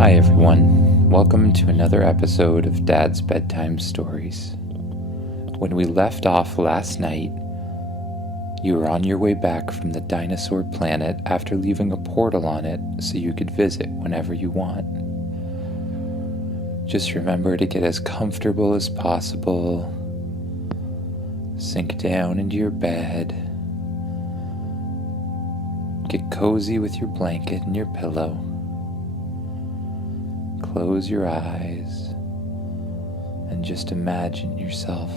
Hi everyone, welcome to another episode of Dad's Bedtime Stories. When we left off last night, you were on your way back from the Dinosaur planet after leaving a portal on it so you could visit whenever you want. Just remember to get as comfortable as possible, sink down into your bed, get cozy with your blanket and your pillow. Close your eyes and just imagine yourself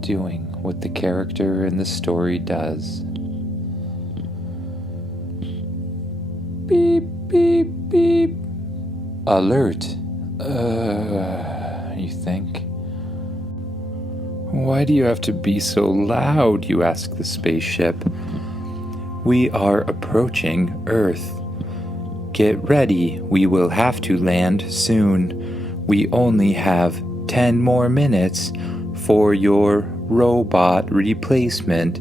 doing what the character in the story does. Beep, beep, beep. Alert. You think? Why do you have to be so loud, you ask the spaceship. We are approaching Earth. Get ready, we will have to land soon. We only have 10 more minutes for your robot replacement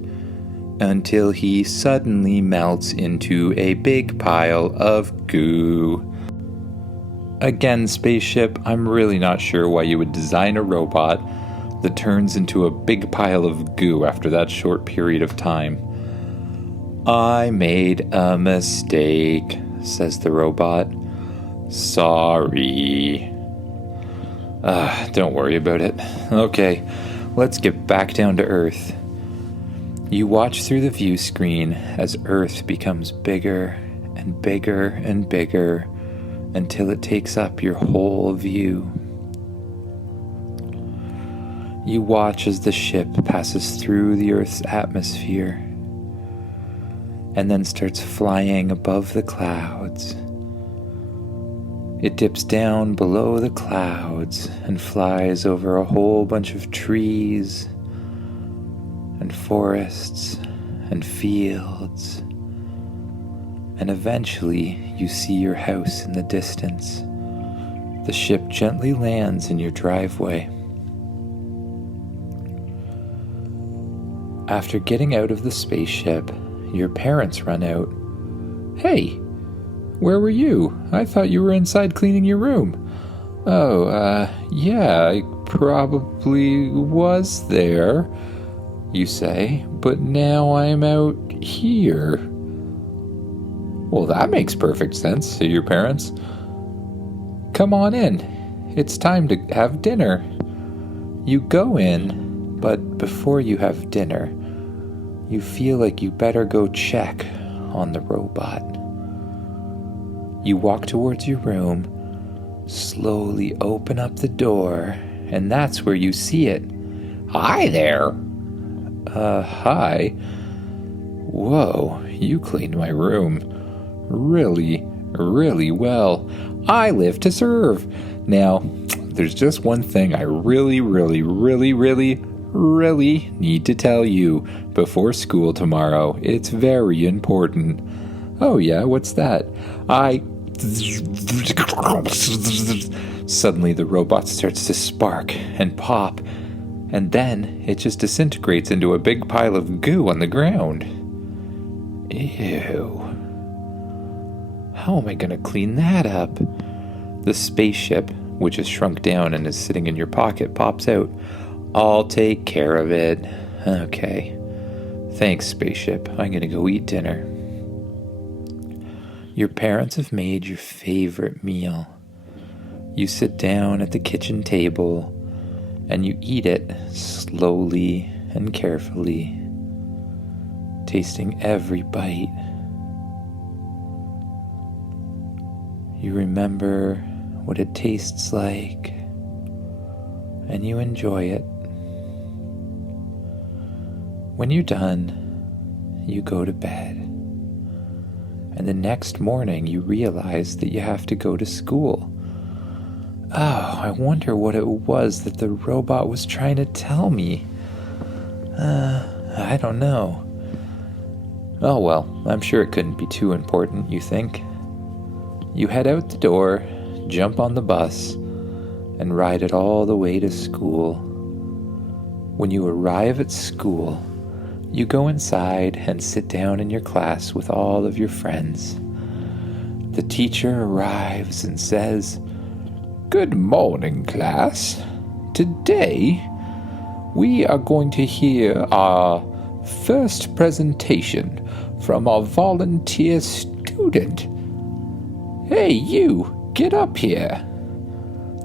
until he suddenly melts into a big pile of goo. Again, spaceship, I'm really not sure why you would design a robot that turns into a big pile of goo after that short period of time. I made a mistake, says the robot. Sorry. Don't worry about it. Okay, let's get back down to Earth. You watch through the view screen as Earth becomes bigger and bigger and bigger until it takes up your whole view. You watch as the ship passes through the Earth's atmosphere and then starts flying above the clouds. It dips down below the clouds and flies over a whole bunch of trees and forests and fields. And eventually you see your house in the distance. The ship gently lands in your driveway. After getting out of the spaceship, your parents run out. Hey, where were you? I thought you were inside cleaning your room. Yeah, I probably was there, you say, but now I'm out here. Well, that makes perfect sense, say your parents. Come on in. It's time to have dinner. You go in, but before you have dinner, you feel like you better go check on the robot. You walk towards your room, slowly open up the door, and that's where you see it. Hi there. Hi. Whoa, you cleaned my room really, really well. I live to serve. Now, there's just one thing I really need to tell you before school tomorrow. It's very important. Oh yeah, what's that? Suddenly the robot starts to spark and pop, and then it just disintegrates into a big pile of goo on the ground. Ew. How am I gonna clean that up? The spaceship, which has shrunk down and is sitting in your pocket, pops out. I'll take care of it. Okay. Thanks, spaceship. I'm gonna go eat dinner. Your parents have made your favorite meal. You sit down at the kitchen table and you eat it slowly and carefully, tasting every bite. You remember what it tastes like and you enjoy it. When you're done, you go to bed. And the next morning you realize that you have to go to school. Oh, I wonder what it was that the robot was trying to tell me. I don't know. Oh well, I'm sure it couldn't be too important, you think. You head out the door, jump on the bus, and ride it all the way to school. When you arrive at school, you go inside and sit down in your class with all of your friends. The teacher arrives and says, "Good morning, class. Today, we are going to hear our first presentation from our volunteer student. Hey, you, get up here."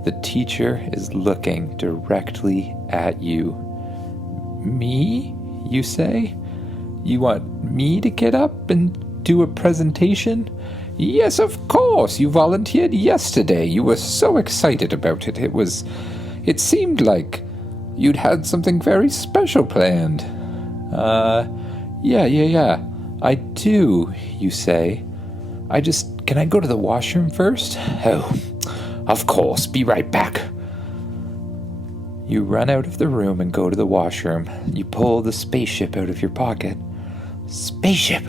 The teacher is looking directly at you. "Me, you say? You want me to get up and do a presentation?" "Yes, of course. You volunteered yesterday. You were so excited about it. It seemed like you'd had something very special planned." Yeah. I do, you say. Can I go to the washroom first?" "Oh, of course. Be right back." You run out of the room and go to the washroom. You pull the spaceship out of your pocket. "Spaceship?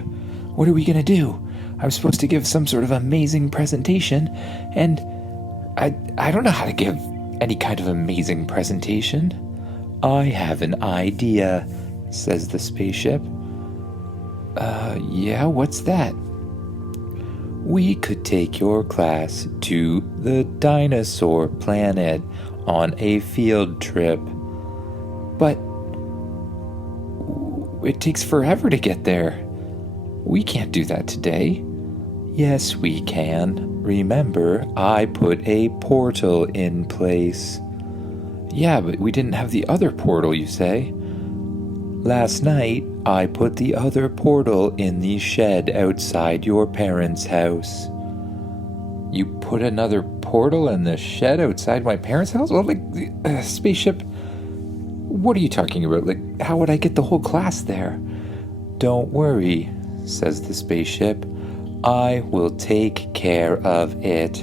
What are we going to do? I'm supposed to give some sort of amazing presentation, and I don't know how to give any kind of amazing presentation." "I have an idea," says the spaceship. Yeah, what's that?" "We could take your class to the Dinosaur planet on a field trip." "But it takes forever to get there. We can't do that today." "Yes, we can. Remember, I put a portal in place." "Yeah, but we didn't have the other portal, you say?" "Last night, I put the other portal in the shed outside your parents' house." "You put another portal in the shed outside my parents' house?" "Well, spaceship, what are you talking about? How would I get the whole class there?" "Don't worry," says the spaceship. "I will take care of it."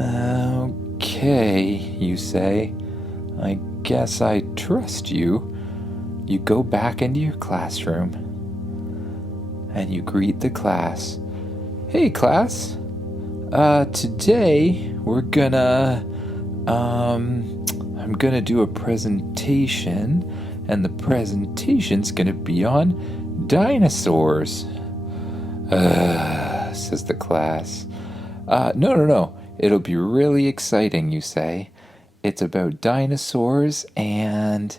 "Okay," you say. "I guess I trust you." You go back into your classroom and you greet the class. "Hey, class. Today I'm gonna do a presentation, and the presentation's gonna be on dinosaurs." Says the class. No. It'll be really exciting, you say. "It's about dinosaurs and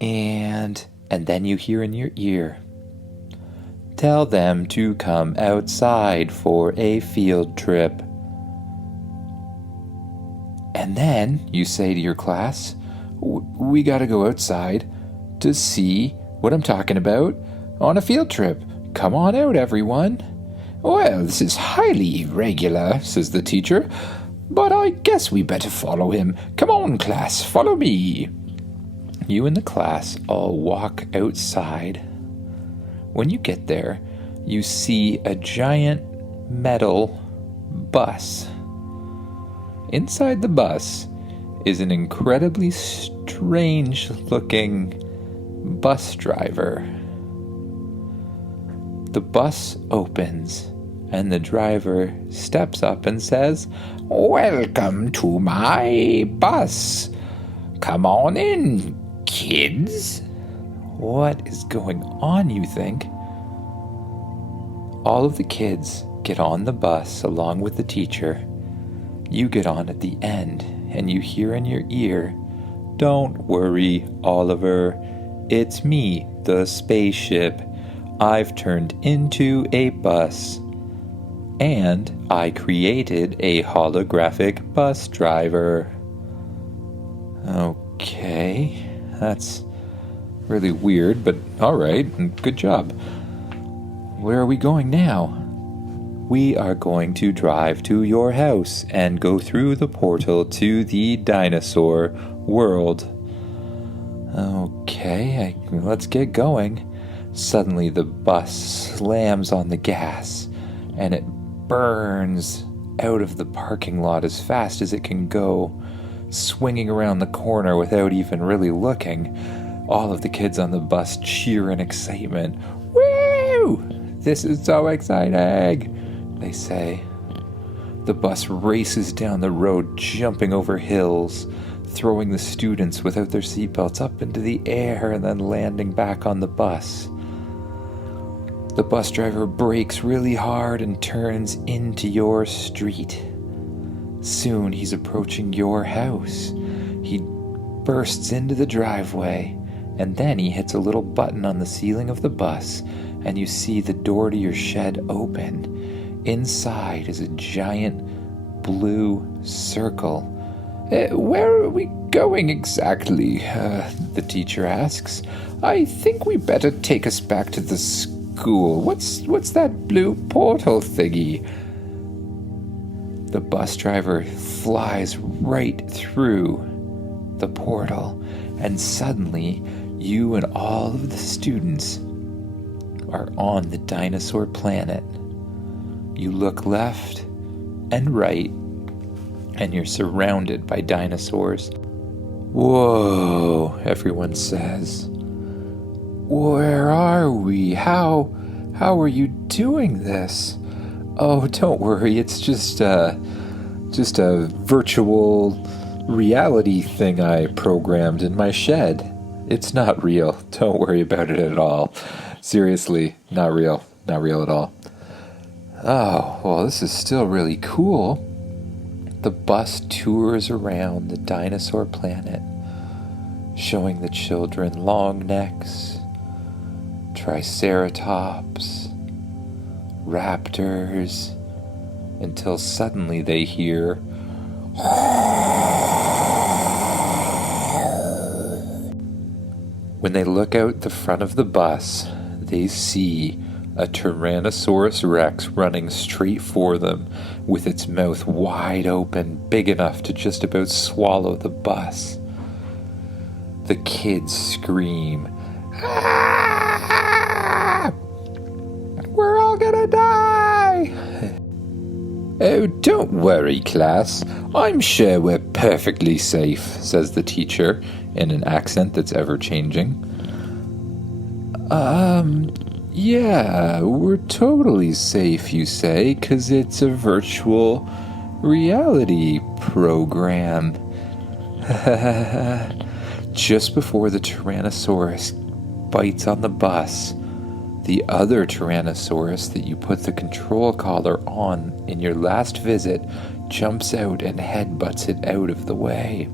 then you hear in your ear, 'Tell them to come outside for a field trip.' And then you say to your class, 'We gotta go outside to see what I'm talking about on a field trip. Come on out, everyone.' 'Well, this is highly irregular,' says the teacher, 'but I guess we better follow him. Come on, class, follow me.' You and the class all walk outside. When you get there, you see a giant metal bus. Inside the bus is an incredibly strange-looking bus driver. The bus opens, and the driver steps up and says, 'Welcome to my bus. Come on in, kids.' What is going on, you think? All of the kids get on the bus along with the teacher. You get on at the end, and you hear in your ear, 'Don't worry, Oliver. It's me, the spaceship. I've turned into a bus. And I created a holographic bus driver.'" Okay, that's really weird, but alright, good job. "Where are we going now?" "We are going to drive to your house and go through the portal to the dinosaur world." "Okay, let's get going." Suddenly the bus slams on the gas and it burns out of the parking lot as fast as it can go, swinging around the corner without even really looking. All of the kids on the bus cheer in excitement. "Woo! This is so exciting," they say. The bus races down the road, jumping over hills, throwing the students without their seatbelts up into the air and then landing back on the bus. The bus driver brakes really hard and turns into your street. Soon he's approaching your house. He bursts into the driveway, and then he hits a little button on the ceiling of the bus, and you see the door to your shed open. Inside is a giant blue circle. Where are we going exactly? The teacher asks. I think we better take us back to the school. What's that blue portal thingy? The bus driver flies right through the portal, and suddenly you and all of the students are on the dinosaur planet. You look left and right, and you're surrounded by dinosaurs. Whoa, everyone says. Where are we? How are you doing this? Oh, don't worry, it's just a virtual reality thing I programmed in my shed. It's not real. Don't worry about it at all. Seriously, not real. Not real at all. Oh, well, this is still really cool. The bus tours around the dinosaur planet, showing the children long necks, triceratops, raptors, until suddenly they hear when they look out the front of the bus, they see a Tyrannosaurus Rex running straight for them with its mouth wide open, big enough to just about swallow the bus. The kids scream, "Ah! We're all gonna die!" Oh, don't worry, class. I'm sure we're perfectly safe, says the teacher in an accent that's ever-changing. Yeah, we're totally safe, you say, 'cause it's a virtual reality program. Just before the Tyrannosaurus bites on the bus, the other Tyrannosaurus that you put the control collar on in your last visit jumps out and headbutts it out of the way.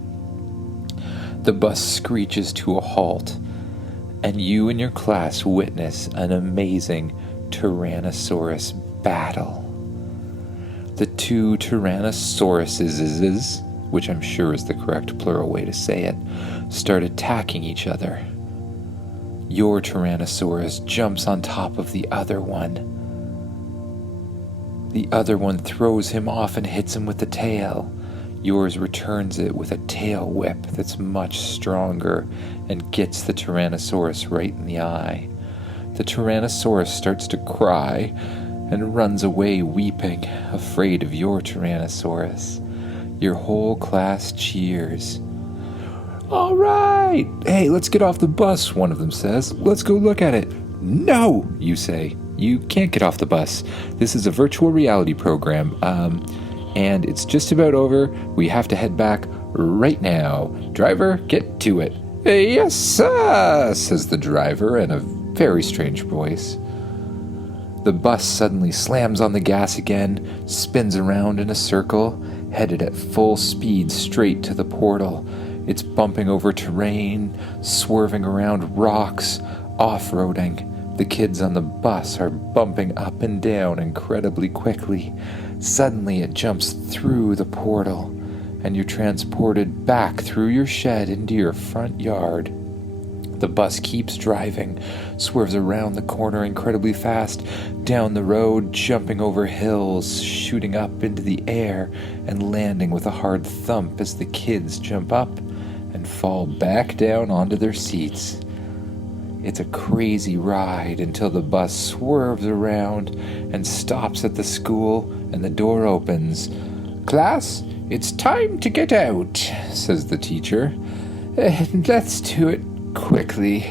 The bus screeches to a halt, and you and your class witness an amazing Tyrannosaurus battle. The two Tyrannosauruses, which I'm sure is the correct plural way to say it, start attacking each other. Your Tyrannosaurus jumps on top of the other one. The other one throws him off and hits him with the tail. Yours returns it with a tail whip that's much stronger and gets the Tyrannosaurus right in the eye. The Tyrannosaurus starts to cry and runs away weeping, afraid of your Tyrannosaurus. Your whole class cheers. All right! Hey, let's get off the bus, one of them says. Let's go look at it. No, you say. You can't get off the bus. This is a virtual reality program, and it's just about over. We have to head back right now. Driver, get to it. Yes, sir, says the driver in a very strange voice. The bus suddenly slams on the gas again, spins around in a circle, headed at full speed straight to the portal. It's bumping over terrain, swerving around rocks, off-roading. The kids on the bus are bumping up and down incredibly quickly. Suddenly it jumps through the portal, and you're transported back through your shed into your front yard. The bus keeps driving, swerves around the corner incredibly fast, down the road, jumping over hills, shooting up into the air, and landing with a hard thump as the kids jump up and fall back down onto their seats. It's a crazy ride until the bus swerves around and stops at the school and the door opens. Class, it's time to get out, says the teacher. Let's do it quickly.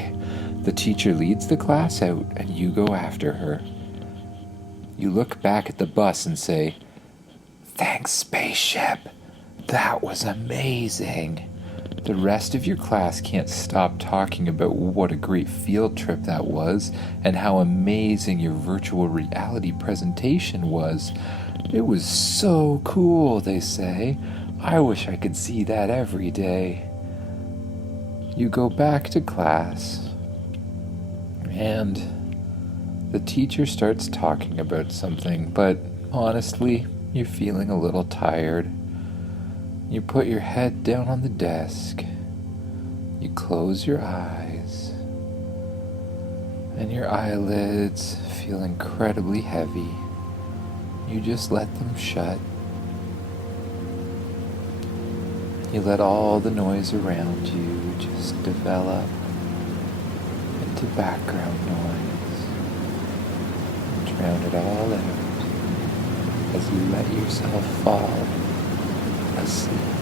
The teacher leads the class out and you go after her. You look back at the bus and say, "Thanks, spaceship. That was amazing." The rest of your class can't stop talking about what a great field trip that was and how amazing your virtual reality presentation was. It was so cool, they say. I wish I could see that every day. You go back to class, and the teacher starts talking about something, but honestly, you're feeling a little tired. You put your head down on the desk, you close your eyes, and your eyelids feel incredibly heavy. You just let them shut. You let all the noise around you just develop into background noise and drown it all out as you let yourself fall asleep.